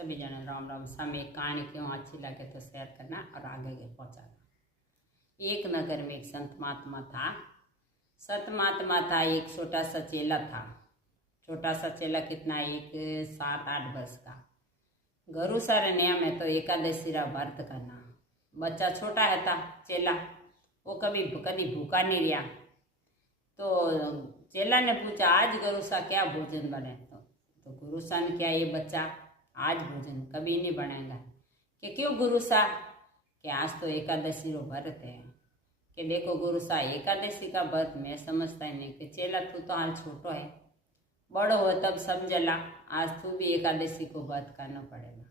सभी जने राम राम। सामने एक कहानी क्यों अच्छी लगे तो शेयर करना और आगे पहुँचाना। एक नगर में एक संत महात्मा था। संत महात्मा था, एक छोटा सा चेला था। छोटा सा चेला कितना, एक 7-8 वर्ष का। गुरु सर नियम है तो एकादशी रा व्रत करना। बच्चा छोटा है था चेला, वो कभी भूखा नहीं रहा। तो चेला ने पूछा, आज गुरु सा क्या भोजन बने? तो गुरु सा ने क्या, ये बच्चा आज भोजन कभी नहीं बनाएगा। कि क्यों गुरु सा? कि आज तो एकादशी रो व्रत है। कि देखो गुरु सा, एकादशी का व्रत मैं समझता ही नहीं। कि चेला तू तो हाल छोटो है, बड़ो हो तब समझला, आज तू भी एकादशी को व्रत करना पड़ेगा।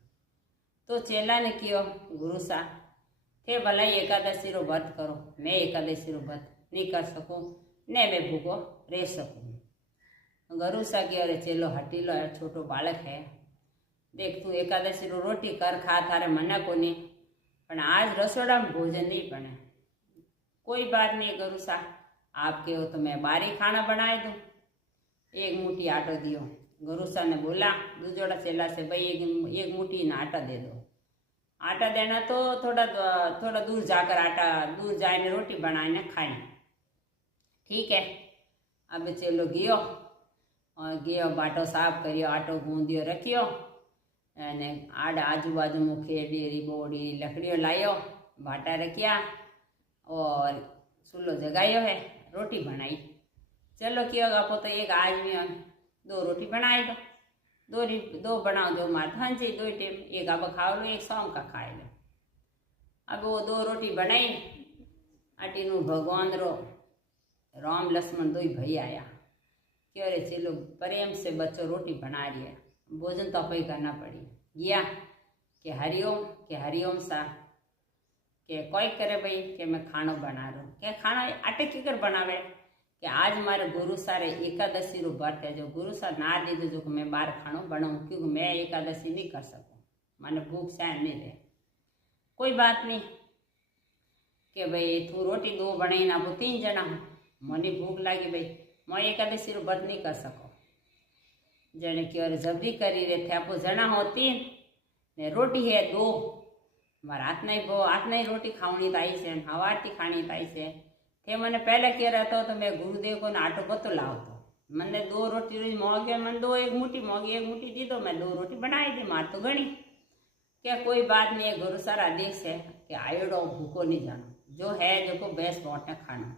तो चेला ने क्यों, गुरु सा थे भला एकादशी रो व्रत करो, मैं एकादशी रो व्रत नहीं कर सकूं ने मैं भूखो रह सकूं। गुरु सा की, अरे चेलो हटीलो है, छोटो बालक है, देख तू एकादशी रो रोटी कर खा, थारे मना कोनी, पण आज रसोड़ा में भोजन नहीं बने। कोई बात नहीं गुरु सा, आप कहो तो मैं बारी खाना बनाए दूं। एक मुट्ठी आटो दियो। गुरु सा ने बोला दूजोड़ा चेला से, भाई एक मुट्ठी ना आटा दे दो। आटा देना तो थोड़ा दूर जाकर दूर जाए रोटी बनाने खाई। ठीक है। अब चेलो गयो और गयो, बाटो साफ करियो, आटो गूंदियो रखियो, अने आजू बाजू में खेड़ी बोड़ी लकड़ियों लायो, भाटा रखिया और चूल्हो जगायो है, रोटी बनाई। चलो क्यों आपो तो एक आदमी 2 रोटी बनाई दो, दो बनाओ दो मार हाँ जी 2 टाइम, एक आप खा लो, एक शाम का खाए लो। अब वो 2 रोटी बनाई। आटीनु भगवान रो राम लक्ष्मण 2 भाई आया। क्यों रे चलो प्रेम से बच्चों रोटी बना रही है, भोजन तो अपनी करना पड़ी। गया कि हरिओम सा, के कोई करे भाई कि मैं खानो बना रहा हूँ। क्या खाना आटे की कर बनावे? कि आज मारे गुरु सारे एकादशी रो व्रत है, जो गुरु सा ना दे दो जो मैं बाहर खानो बनाऊँ, क्योंकि मैं एकादशी नहीं कर सकूँ, मैंने भूख सहन नहीं दे। कोई बात नहीं कि भाई तू रोटी 2 बनाई ना, वो 3 जना हूँ, मने भूख लगी भाई, मैं एकादशी रो व्रत नहीं कर सको। जने की और जबरी करी रहे थे, आपको जना होती ने रोटी है 2, मार हाथ नहीं रोटी खावनी ताई से, हवारती खानी ताई से। थे मैंने पहले कह रहा था तो मैं गुरुदेव को ना आटो बतो लाओ, तो मैंने 2 रोटी रोज मोगे, मन 2 एक मुट्ठी मोगी, एक मुट्ठी दी दो, मैं 2 रोटी बनाई दी, मार तो गणी। क्या कोई बात नहीं है, गुरु सारा आदेश है कि आयोडो भूखो नहीं जाना, जो है जो को बेस बांटने खाना।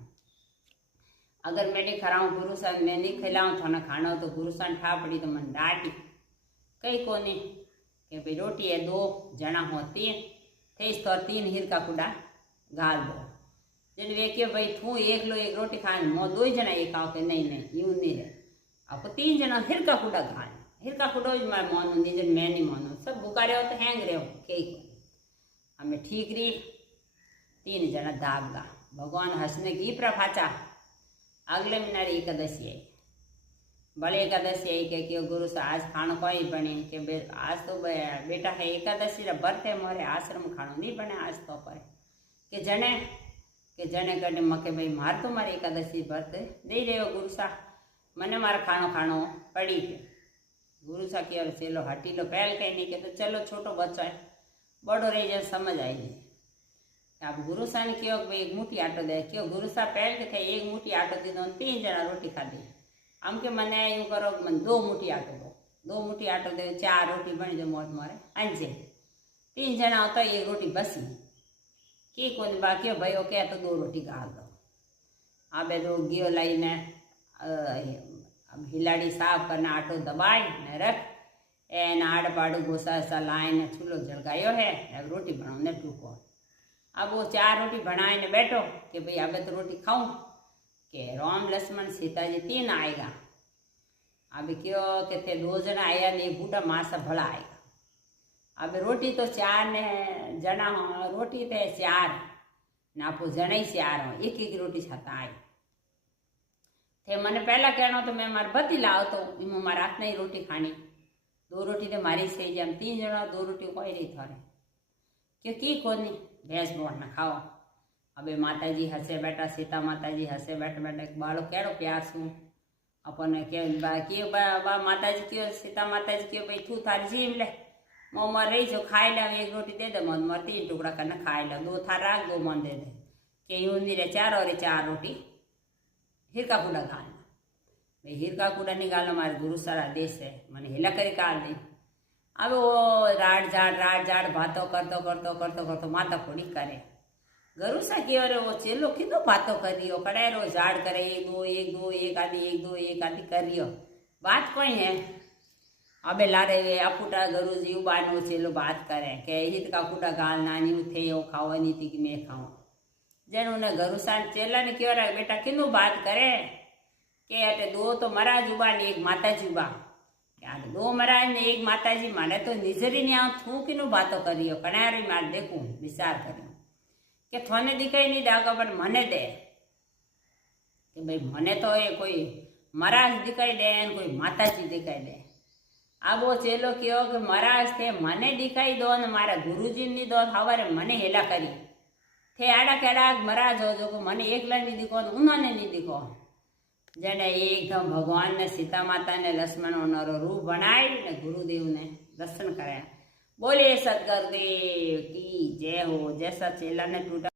अगर मैं नहीं खराऊँ गुरु सा, मैं नहीं खिलाऊँ थाना खाना, तो गुरु सा ठा पड़ी तो मन डांटी कई कोनी कि भाई रोटी है 2 जना होती थे तो 3 हीर का कुड़ा गाल दो। जन वे के भाई तू एक रोटी खाए, मो 2 जना एक आओ के नहीं यूं नहीं रहे, आपको 3 जना हिर का कुड़ा खाए, हिर का कुड़ा मैं मानू नहीं, जन मैं नहीं मानू, सब भूखा रहे हो तो हैंग रहे हो कई को। हमें ठीक रही 3 जना दाबला, भगवान हंसने की प्रभाचा। अगले महीना एकादशी आई, भले एकादशी आई के क्यों गुरु से आज खानो कोई बने, कि आज तो बेटा है एकादशी रा व्रत है, मोरे आश्रम खानो नहीं बने आज तो पर। कि जने कटे मके भाई मार तो मारे एकादशी व्रत दे रहे हो गुरु सा, मने मारा खानो पड़ी है। गुरु सा की और चलो हटी लो, पहल कहीं नहीं के तो चलो छोटो बच्चो है, बड़ो रही जाए समझ आई जाए। आप गुरु सा ने क्यों भाई 1 मुट्ठी आटो दे, क्यों गुरु सा पहल के थे 1 मुट्ठी आटो दी दो, 3 जना रोटी खाधी। आम के मने यूँ करो, मन 2 मुट्ठी आटो दो, 2 मुट्ठी आटो दे, 4 रोटी बनी दो मोट मारे अंजे, 3 जना होता 1 रोटी बसी की कोई बाकी भाई ओके तो 2 रोटी गाल दो। आबे तो गियो लाईने अब हिलाड़ी साफ करना, आटो दबाई ने रख एन आड़ पाड़ू गोसा सा लाइन चूल्हो जड़गायो है, अब रोटी बनाने टूको। अब वो 4 रोटी बनाए ने बैठो कि भाई अब तो रोटी खाऊं, के राम लक्ष्मण सीता जी 3 आएगा। अब क्यों कि थे 2 जना आया नहीं, बूढ़ा मासा भला आएगा। अब रोटी तो 4 ने जना हो, रोटी थे 4 ना आपको जना ही 4 हो, एक रोटी छाता आई थे। मैंने पहला कहना तो मैं मार बती लाओ तो इमो मार हाथ नहीं रोटी खानी, 2 रोटी तो मारी सही जम, 3 जना 2 रोटी कोई नहीं थारे क्योंकि कोनी भैंस बोट ना खाओ। अबे माताजी हसे बैठा, सीता माताजी हसे बैठा बालो केड़ो प्यार छू अपन के बा माताजी क्यों, सीता माताजी क्यों भाई तू थारी जीव ले, मोमर रही जो खाई ला एक रोटी दे दे मन 3 टुकड़ा करना खाई ला 2 था राख 2 मन दे दे के यूं रे 4 और 4 रोटी हिरका कूड़ा गालना भाई हिरका कूड़ा निकालो मारे गुरु सारा देश है मैंने हिला करी काल दे अब वो राट झाड़ बातों करतो माता फोड़ी करे गुरु सा की अरे वो चेलो कितो बातों करियो कड़ेरो झाड़ करे 1 2 1 आदि करियो बात कोई है अबे लारे अपुटा गुरु जी उबानो चेलो बात करे के हित का कुटा गाल नानी थे यो खाओ नीति की मैं खाऊं जेनु ने गुरु सान चेला ने क्यों रहा बेटा किनु बात करे के अटे 2 तो महाराज उबा ने 1 माता जी उबा क्या 2 महाराज ने 1 माता जी माने तो निजरी ने थू किनु बातो करियो कणारी मार देखूं विचार करियो के थोने दिखाई नहीं दागा पर मने दे के भाई मने तो ये कोई महाराज दिखाई दे कोई माता जी दिखाई दे अब वो चेलो कहो कि महाराज थे मने दिखाई दो ने मारा गुरुजी नी दो हवारे मने हेला करी थे आड़ा केड़ा महाराज हो जो मने एकला नहीं दिखो उन्होंने नहीं दिखो जेने एकदम भगवान ने सीता माता ने लक्ष्मण नो रूप बनाई ने गुरुदेव ने दर्शन कराया बोले सतगुरुदेव की जय हो जैसा चेला ने टूटा